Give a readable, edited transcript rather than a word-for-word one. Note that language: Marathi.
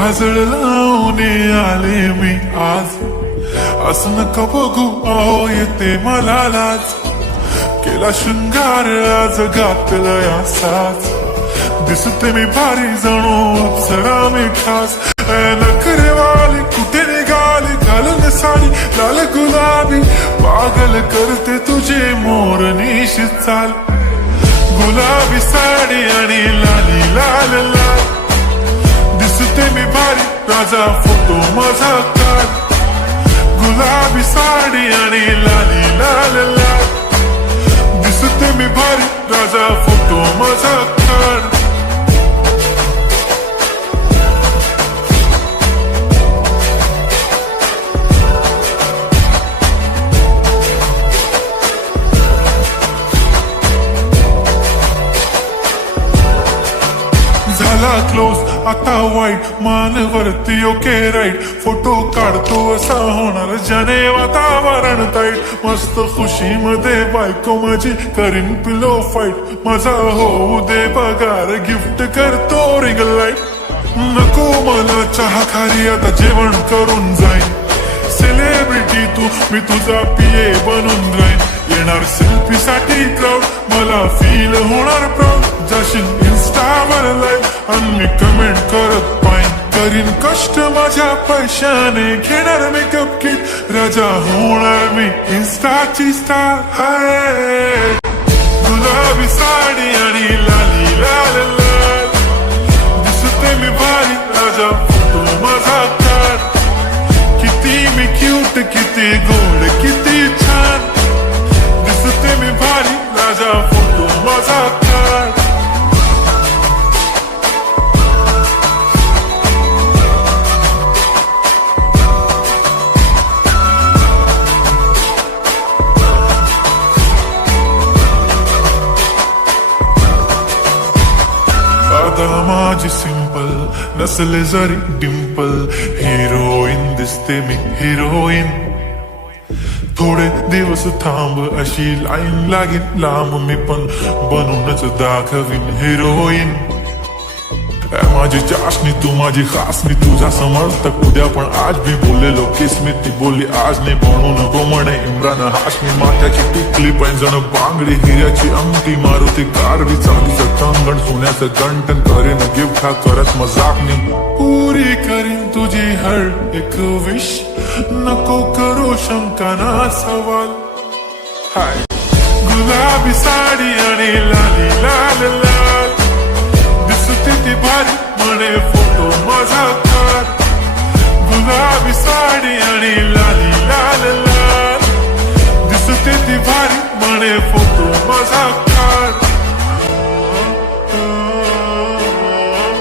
काजळ लावून आले मी आज, असं नका बघू अहो येते मला लाज. केला शृंगार आज घातलाय असाच, दिसते मी भारी जणू अप्सरा मी खास. नखरेवाली कुठे निघाली घालून साडी लाल गुलाबी, पागल करते तुझे मोर निशित चाल. गुलाबी साडी आणि लाली लाल लाल, दिसते मी भारी राजा फोटो माझा काढ. गुलाबी साडी आणि लाली लाल लाल, दिसते मी भारी राजा फोटो माझा काढ. झाला क्लोज आता वाईट, मानवरती ओके राईट. फोटो काढतो असा होणार ज्याने वातावरण ताईट. मस्त खुशी मध्ये बायको माझी करीन पिलो फाईट. माझा होऊ दे पगार गिफ्ट करतो रिंग लाईट. नको मला चहा खारी आता जेवण करून जाईन. सेलिब्रिटी तू मी तुझा पिये बनून राहीन. येणार सेल्फी साठी क्राऊड मला फील होणार प्राऊड. जाशील इन्स्टावर लाईव्ह आणि मी कमेंट करत पाहिन. करीन कष्ट माझ्या पैशाने घेणार मेकअप किट. राजा होणार मी इन्स्टाची स्टार. हाय गुलाबी साडी आणि लाली लाल लाल, दिसते मी भारी राजा फोटो माझा काढ. किती मी क्यूट किती गोड किती छान, दिसते मी भारी राजा फोटो माझा काढ. माझी सिंपल नसले जरी डिंपल, हिरोईन दिसते मी हिरोईन. थोडे दिवस थांब अशी लाईन लागेल लांब, मी पण बनूनच दाखवीन हिरोईन. माझी चाशनी तू माझी खास, मी तुझा समर्थक उद्या पण आज भी बोललेलो किस्मी. ती बोलली आज नाही बनू नको म्हणे इम्रान हाशमी. माथ्याची टिकली पैंजण बांगडी हिऱ्याची अंगठी, मारुती कारवी चांदीचं कंगण सोन्याचं गंटन. करीन गिफ्ट हा करत मजाकनी, पुरी करीन तुझी हर एक विश. नको करू शंका ना सवाल. हाय गुलाबी साडी आणि लाली लाल लाल, दिसते ती भारी म्हणे फोटो माझा काढ. गुलाबी साडी आणि लाली लाल लाल, दिसते ती भारी म्हणे फोटो माझा काढ.